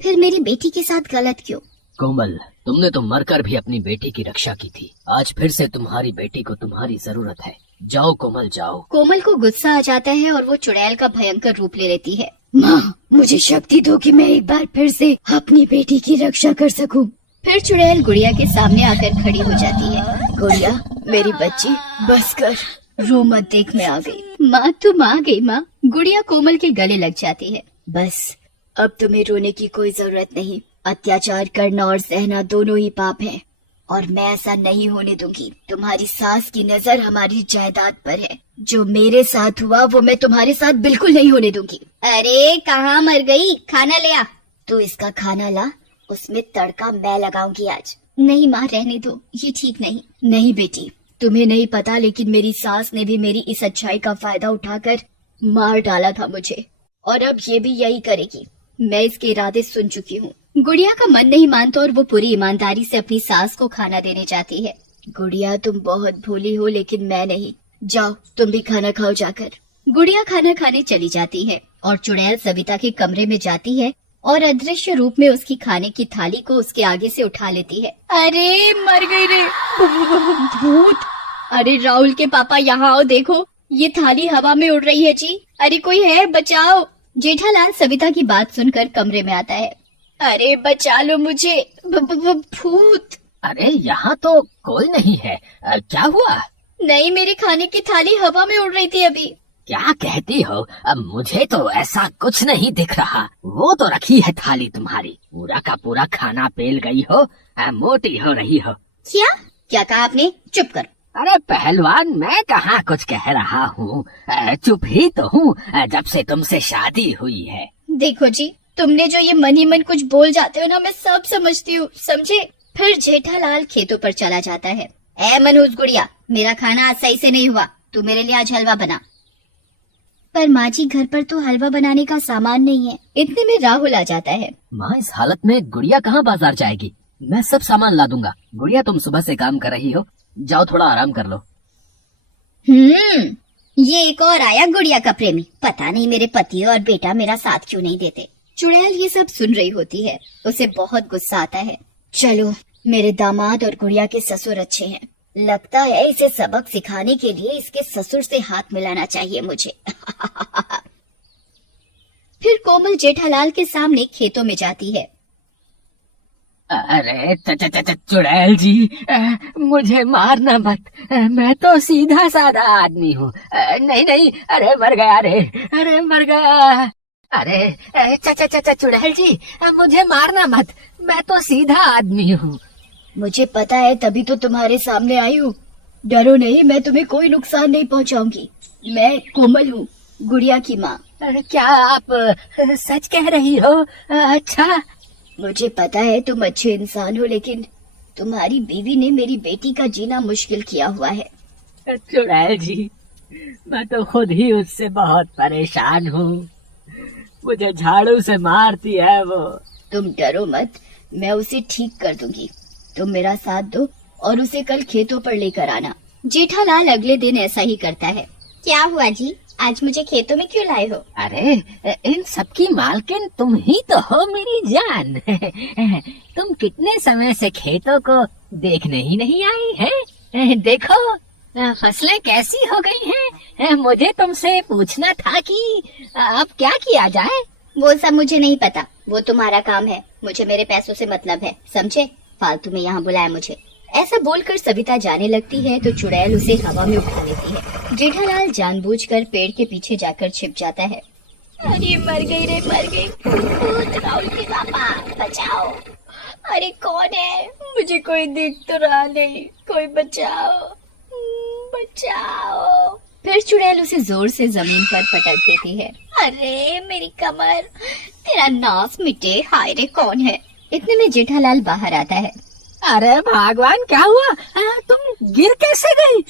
फिर मेरी बेटी के साथ गलत क्यों? कोमल, तुमने तो मरकर भी अपनी बेटी की रक्षा की थी। आज फिर से तुम्हारी बेटी को तुम्हारी जरूरत है। जाओ कोमल, जाओ। कोमल को गुस्सा आ जाता है और वो चुड़ैल का भयंकर रूप ले लेती है। माँ, मुझे शक्ति दो कि मैं एक बार फिर से अपनी बेटी की रक्षा कर सकूं। फिर चुड़ैल गुड़िया के सामने आकर खड़ी हो जाती है। गुड़िया, मेरी बच्ची, बस कर, रो मत, देख मैं आ गई। माँ, तुम आ गई माँ। गुड़िया कोमल के गले लग जाती है। बस, अब तुम्हें रोने की कोई जरूरत नहीं। अत्याचार करना और सहना दोनों ही पाप है, और मैं ऐसा नहीं होने दूंगी। तुम्हारी सास की नजर हमारी जायदाद पर है। जो मेरे साथ हुआ वो मैं तुम्हारे साथ बिल्कुल नहीं होने दूंगी। अरे कहाँ मर गई? खाना ले आ। तू इसका खाना ला, उसमें तड़का मैं लगाऊंगी आज। नहीं माँ, रहने दो, ये ठीक नहीं। नहीं बेटी, तुम्हें नहीं पता, लेकिन मेरी सास ने भी मेरी इस अच्छाई का फायदा उठाकर मार डाला था मुझे, और अब ये भी यही करेगी। मैं इसके इरादे सुन चुकी हूँ। गुड़िया का मन नहीं मानता और वो पूरी ईमानदारी से अपनी सास को खाना देने जाती है। गुड़िया, तुम बहुत भोली हो, लेकिन मैं नहीं। जाओ, तुम भी खाना खाओ जाकर। गुड़िया खाना खाने चली जाती है और चुड़ैल सविता के कमरे में जाती है और अदृश्य रूप में उसकी खाने की थाली को उसके आगे से उठा लेती है। अरे मर गई रे भूत! अरे राहुल के पापा, यहाँ आओ, देखो ये थाली हवा में उड़ रही है जी। अरे कोई है, बचाओ। जेठालाल सविता की बात सुनकर कमरे में आता है। अरे बचा लो मुझे, भूत! अरे यहाँ तो कोई नहीं है। क्या हुआ? नहीं, मेरे खाने की थाली हवा में उड़ रही थी अभी। क्या कहती हो? अब मुझे तो ऐसा कुछ नहीं दिख रहा। वो तो रखी है थाली तुम्हारी, पूरा का पूरा खाना पेल गई हो, मोटी हो रही हो। क्या कहा आपने? चुप कर। अरे पहलवान, मैं कहाँ कुछ कह रहा हूँ, चुप ही तो हूँ जब से तुमसे शादी हुई है। देखो जी, तुमने जो ये मन ही मन कुछ बोल जाते हो ना, मैं सब समझती हूँ, समझे? फिर जेठालाल खेतों पर चला जाता है। ए मनोज गुड़िया, मेरा खाना आज सही से नहीं हुआ, तू मेरे लिए आज हलवा बना। पर माँ जी, घर पर तो हलवा बनाने का सामान नहीं है। इतने में राहुल आ जाता है। माँ, इस हालत में गुड़िया कहाँ बाजार जाएगी? मैं सब सामान ला दूंगा। गुड़िया तुम सुबह से काम कर रही हो, जाओ थोड़ा आराम कर लो। ये एक और आया गुड़िया का प्रेमी। पता नहीं मेरे पति और बेटा मेरा साथ क्यों नहीं देते। चुड़ैल ये सब सुन रही होती है, उसे बहुत गुस्सा आता है। चलो, मेरे दामाद और गुड़िया के ससुर अच्छे हैं, लगता है इसे सबक सिखाने के लिए इसके ससुर से हाथ मिलाना चाहिए मुझे। फिर कोमल जेठालाल के सामने खेतों में जाती है। अरे चुड़ैल जी, मुझे मारना मत, मैं तो सीधा साधा आदमी हूँ। नहीं नहीं, अरे मर गया रे, अरे मर गया। अरे चुड़ैल जी, मुझे मारना मत, मैं तो सीधा आदमी हूँ। मुझे पता है, तभी तो तुम्हारे सामने आई हूँ। डरो नहीं, मैं तुम्हें कोई नुकसान नहीं पहुँचाऊंगी। मैं कोमल हूँ, गुड़िया की माँ। क्या आप सच कह रही हो? अच्छा, मुझे पता है तुम अच्छे इंसान हो, लेकिन तुम्हारी बीवी ने मेरी बेटी का जीना मुश्किल किया हुआ है। चुड़ैल जी, मैं तो खुद ही उससे बहुत परेशान हूँ। मुझे झाड़ू से मारती है वो। तुम डरो मत, मैं उसे ठीक कर दूंगी। तुम मेरा साथ दो और उसे कल खेतों पर लेकर आना। जेठालाल अगले दिन ऐसा ही करता है। क्या हुआ जी, आज मुझे खेतों में क्यों लाए हो? अरे, इन सबकी मालकिन तुम ही तो हो मेरी जान। तुम कितने समय से खेतों को देखने ही नहीं आई हैं? देखो, फसलें कैसी हो गई हैं। मुझे तुमसे पूछना था कि अब क्या किया जाए। वो सब मुझे नहीं पता, वो तुम्हारा काम है। मुझे मेरे पैसों से मतलब है, समझे? फालतू में यहाँ बुलाया मुझे। ऐसा बोलकर सविता जाने लगती है तो चुड़ैल उसे हवा में उठा लेती है। जेठालाल जानबूझकर पेड़ के पीछे जाकर छिप जाता है। अरे मर गई रे, मर गई। भूत राहुल के पापा, बचाओ। अरे कौन है? मुझे कोई दिख तो रहा नहीं, कोई बचाओ, बचाओ। फिर चुड़ैल उसे जोर से जमीन पर पटक देती है। अरे मेरी कमर, तेरा नाश मिटे। हाय रे, कौन है? इतने में जेठालाल बाहर आता है। अरे भगवान, क्या हुआ? तुम गिर कैसे गई?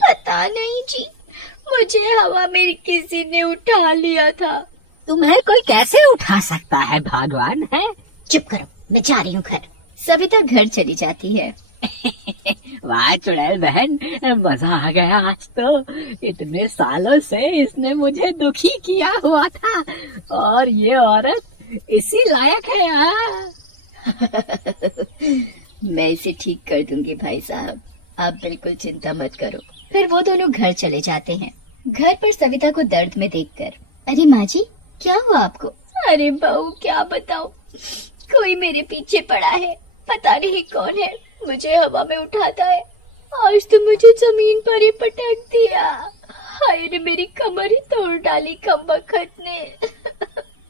पता नहीं जी, मुझे हवा में किसी ने उठा लिया था। तुम्हें कोई कैसे उठा सकता है भगवान? है चुप करो, मैं जा रही हूँ घर। सविता घर चली जाती है। वाह चुड़ैल बहन, मजा आ गया आज तो। इतने सालों से इसने मुझे दुखी किया हुआ था और ये औरत इसी लायक है। मैं इसे ठीक कर दूंगी भाई साहब, आप बिल्कुल चिंता मत करो। फिर वो दोनों घर चले जाते हैं। घर पर सविता को दर्द में देखकर, अरे माँ जी, क्या हुआ आपको? अरे बहू, क्या बताऊं, कोई मेरे पीछे पड़ा है, पता नहीं कौन है, मुझे हवा में उठाता है। आज तो मुझे जमीन पर ही पटक दिया। हाय रे, मेरी कमर ही तोड़ डाली कमबख्त ने।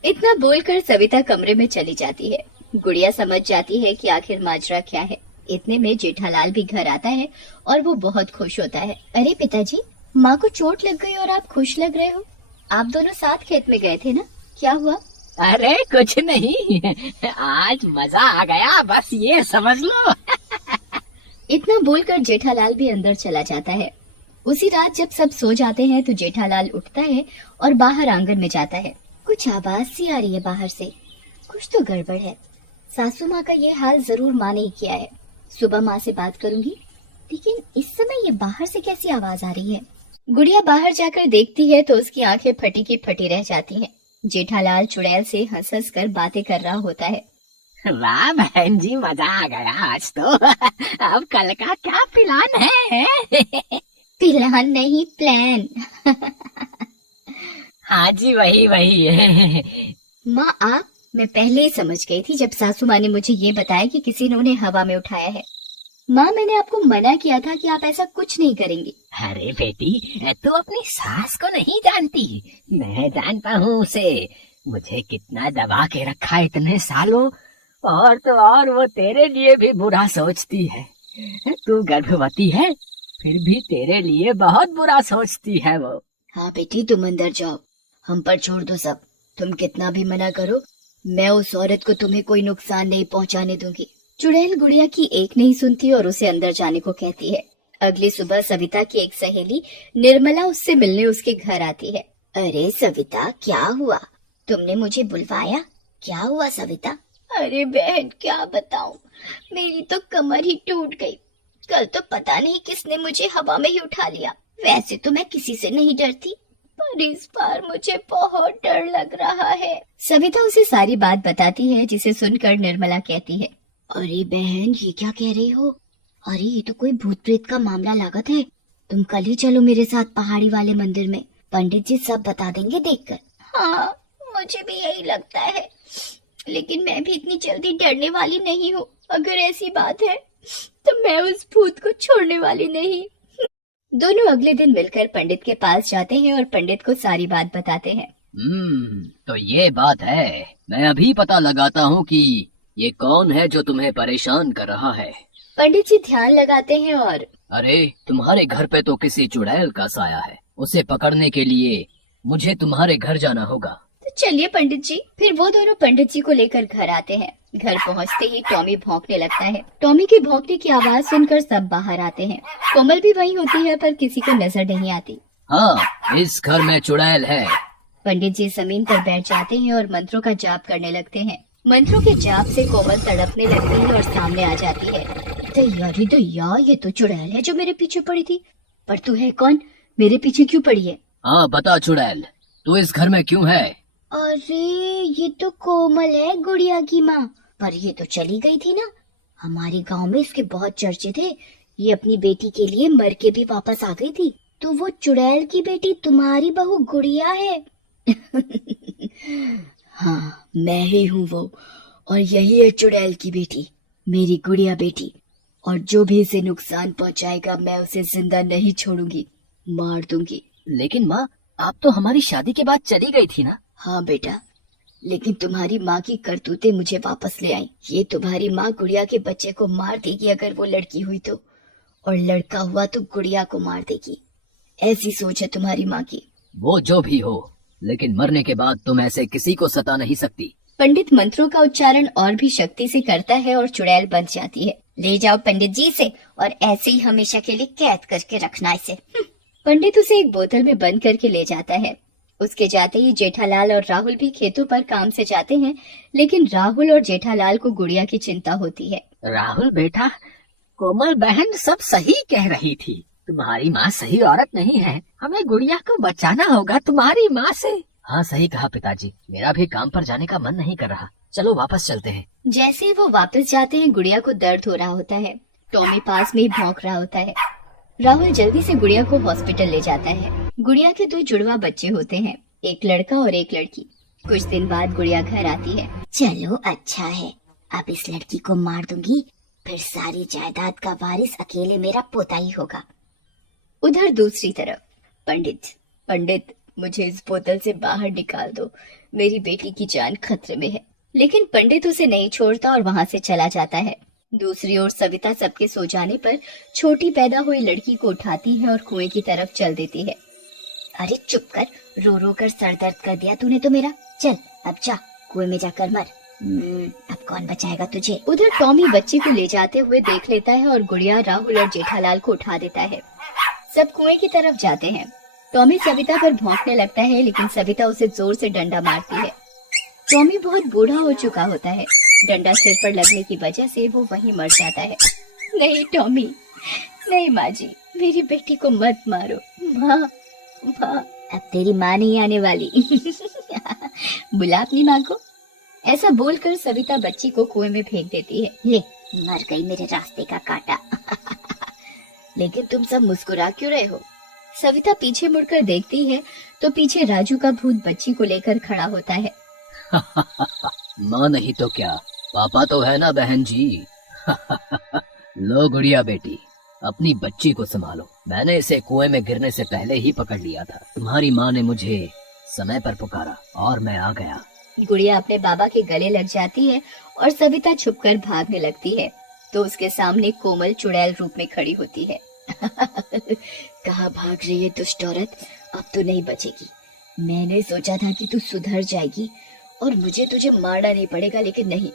इतना बोलकर सविता कमरे में चली जाती है। गुड़िया समझ जाती है कि आखिर माजरा क्या है। इतने में जेठालाल भी घर आता है और वो बहुत खुश होता है। अरे पिताजी, माँ को चोट लग गई और आप खुश लग रहे हो। आप दोनों साथ खेत में गए थे ना, क्या हुआ? अरे कुछ नहीं, आज मजा आ गया, बस ये समझ लो। इतना बोलकर जेठालाल भी अंदर चला जाता है। उसी रात जब सब सो जाते हैं तो जेठालाल उठता है और बाहर आंगन में जाता है। कुछ आवाज सी आ रही है बाहर से, कुछ तो गड़बड़ है। सासू माँ का ये हाल जरूर माँ ने ही किया है। सुबह माँ से बात करूंगी, लेकिन इस समय ये बाहर से कैसी आवाज आ रही है? गुड़िया बाहर जाकर देखती है तो उसकी आंखें फटी की फटी रह जाती हैं। जेठालाल चुड़ैल से हंस हंस कर बातें कर रहा होता है। वाह बहन जी, मजा आ गया आज तो। अब कल का क्या प्लान है? प्लान नहीं, प्लान। हाँ जी, वही वही है। माँ आप, मैं पहले ही समझ गई थी जब सासू माँ ने मुझे ये बताया कि किसी ने उन्हें हवा में उठाया है। माँ, मैंने आपको मना किया था कि आप ऐसा कुछ नहीं करेंगी। अरे बेटी, तू अपनी सास को नहीं जानती, मैं जानता हूँ उसे। मुझे कितना दबा के रखा इतने सालों, और तो और वो तेरे लिए भी बुरा सोचती है। तू गर्भवती है, फिर भी तेरे लिए बहुत बुरा सोचती है वो। हाँ बेटी, तुम अंदर जाओ, हम पर छोड़ दो सब। तुम कितना भी मना करो, मैं उस औरत को तुम्हें कोई नुकसान नहीं पहुंचाने दूंगी। चुड़ैल गुड़िया की एक नहीं सुनती और उसे अंदर जाने को कहती है। अगली सुबह सविता की एक सहेली निर्मला उससे मिलने उसके घर आती है। अरे सविता, क्या हुआ? तुमने मुझे बुलवाया? क्या हुआ सविता? अरे बहन क्या बताऊं, मेरी तो कमर ही टूट गई। कल तो पता नहीं किसने मुझे हवा में ही उठा लिया। वैसे तो मैं किसी से नहीं डरती, पर इस बार मुझे बहुत डर लग रहा है। सविता उसे सारी बात बताती है, जिसे सुनकर निर्मला कहती है, अरे बहन ये क्या कह रही हो? अरे ये तो कोई भूत प्रेत का मामला लागत है। तुम कल ही चलो मेरे साथ पहाड़ी वाले मंदिर में, पंडित जी सब बता देंगे देखकर। हाँ मुझे भी यही लगता है, लेकिन मैं भी इतनी जल्दी डरने वाली नहीं हूँ। अगर ऐसी बात है तो मैं उस भूत को छोड़ने वाली नहीं। दोनों अगले दिन मिलकर पंडित के पास जाते हैं और पंडित को सारी बात बताते हैं। तो ये बात है। मैं अभी पता लगाता हूँ कि ये कौन है जो तुम्हें परेशान कर रहा है। पंडित जी ध्यान लगाते हैं और अरे तुम्हारे घर पे तो किसी चुड़ैल का साया है। उसे पकड़ने के लिए मुझे तुम्हारे घर जाना होगा। तो चलिए पंडित जी। फिर वो दोनों पंडित जी को लेकर घर आते हैं। घर पहुंचते ही टॉमी भौंकने लगता है। टॉमी के भौंकने की आवाज सुनकर सब बाहर आते हैं। कोमल भी वहीं होती है, पर किसी को नजर नहीं आती। हाँ, इस घर में चुड़ैल है। पंडित जी जमीन पर बैठ जाते हैं और मंत्रों का जाप करने लगते हैं। मंत्रों के जाप से कोमल तड़पने लगती है और सामने आ जाती है। तैयारी दैया, ये तो चुड़ैल है जो मेरे पीछे पड़ी थी। पर तू है कौन? मेरे पीछे क्यों पड़ी है? हाँ बता चुड़ैल, तू इस घर में क्यों है? अरे ये तो कोमल है, गुड़िया की माँ। पर ये तो चली गई थी ना। हमारे गांव में इसके बहुत चर्चे थे। ये अपनी बेटी के लिए मर के भी वापस आ गई थी। तो वो चुड़ैल की बेटी तुम्हारी बहू गुड़िया है। हाँ मैं ही हूँ वो, और यही है चुड़ैल की बेटी, मेरी गुड़िया बेटी। और जो भी इसे नुकसान पहुँचाएगा मैं उसे जिंदा नहीं छोड़ूंगी, मार दूंगी। लेकिन माँ, आप तो हमारी शादी के बाद चली गई थी ना। हाँ बेटा, लेकिन तुम्हारी माँ की करतूतें मुझे वापस ले आई। ये तुम्हारी माँ गुड़िया के बच्चे को मार देगी अगर वो लड़की हुई तो, और लड़का हुआ तो गुड़िया को मार देगी। ऐसी सोच है तुम्हारी माँ की। वो जो भी हो, लेकिन मरने के बाद तुम ऐसे किसी को सता नहीं सकती। पंडित मंत्रों का उच्चारण और भी शक्ति से करता है और चुड़ैल बन जाती है। ले जाओ पंडित जी से, और ऐसे ही हमेशा के लिए कैद करके रखना इसे। पंडित उसे एक बोतल में बंद करके ले जाता है। उसके जाते ही जेठालाल और राहुल भी खेतों पर काम से जाते हैं, लेकिन राहुल और जेठालाल को गुड़िया की चिंता होती है। राहुल बेटा, कोमल बहन सब सही कह रही थी। तुम्हारी माँ सही औरत नहीं है। हमें गुड़िया को बचाना होगा तुम्हारी माँ से। हाँ सही कहा पिताजी, मेरा भी काम पर जाने का मन नहीं कर रहा। चलो वापस चलते हैं। जैसे ही वो वापस जाते हैं, गुड़िया को दर्द हो रहा होता है। टॉमी पास में ही भौंक रहा होता है। राहुल जल्दी से गुड़िया को हॉस्पिटल ले जाता है। गुड़िया के 2 जुड़वा बच्चे होते हैं, एक लड़का और एक लड़की। कुछ दिन बाद गुड़िया घर आती है। चलो अच्छा है, अब इस लड़की को मार दूंगी, फिर सारी जायदाद का वारिस अकेले मेरा पोता ही होगा। उधर दूसरी तरफ पंडित मुझे इस बोतल से बाहर निकाल दो, मेरी बेटी की जान खतरे में है। लेकिन पंडित उसे नहीं छोड़ता और वहाँ से चला जाता है। दूसरी ओर सविता सबके सो जाने पर छोटी पैदा हुई लड़की को उठाती है और कुएं की तरफ चल देती है। अरे चुप कर, रो रो कर सर दर्द कर दिया तूने तो मेरा। चल अब जा, कुएं में जाकर मर। अब कौन बचाएगा तुझे। उधर टॉमी बच्चे को ले जाते हुए देख लेता है और गुड़िया, राहुल और जेठालाल को उठा देता है। सब कुएं की तरफ जाते हैं। टॉमी सविता पर भौंकने लगता है, लेकिन सविता उसे जोर से डंडा मारती है। टॉमी बहुत बूढ़ा हो चुका होता है। डंडा सिर पर लगने की वजह से वो वहीं मर जाता है। नहीं टॉमी, नहीं माँ जी, मेरी बेटी को मत मारो। माँ, अब तेरी माँ नहीं आने वाली। बुला अपनी माँ को। ऐसा बोलकर सविता बच्ची को कुएं में फेंक देती है। ले, मर गई मेरे रास्ते का कांटा। लेकिन तुम सब मुस्कुरा क्यों रहे हो? सविता पीछे मुड़कर देखती है तो पीछे राजू का भूत बच्ची को लेकर खड़ा होता है। माँ नहीं तो क्या, पापा तो है ना बहन जी। लो गुड़िया बेटी, अपनी बच्ची को संभालो। मैंने इसे कुएं में गिरने से पहले ही पकड़ लिया था। तुम्हारी माँ ने मुझे समय पर पुकारा और मैं आ गया। गुड़िया अपने बाबा के गले लग जाती है और सविता छुपकर भागने लगती है तो उसके सामने कोमल चुड़ैल रूप में खड़ी होती है। कहाँ भाग रही है दुष्ट औरत, अब तो नहीं बचेगी। मैंने सोचा था कि तू सुधर जाएगी और मुझे तुझे मारना नहीं पड़ेगा, लेकिन नहीं।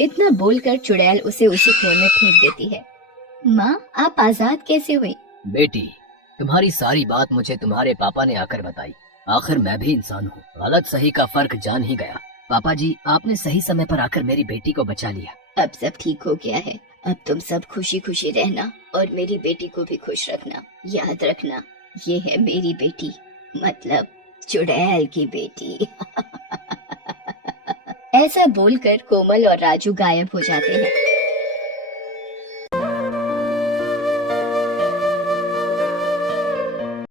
इतना बोलकर चुड़ैल उसे उसी कुएं में फेंक देती है। माँ, आप आजाद कैसे हुई? बेटी, तुम्हारी सारी बात मुझे तुम्हारे पापा ने आकर बताई। आखिर मैं भी इंसान हूँ, गलत सही का फर्क जान ही गया। पापा जी, आपने सही समय पर आकर मेरी बेटी को बचा लिया। अब सब ठीक हो गया है। अब तुम सब खुशी खुशी रहना और मेरी बेटी को भी खुश रखना। याद रखना, ये है मेरी बेटी, मतलब चुड़ैल की बेटी। ऐसा बोलकर कोमल और राजू गायब हो जाते हैं।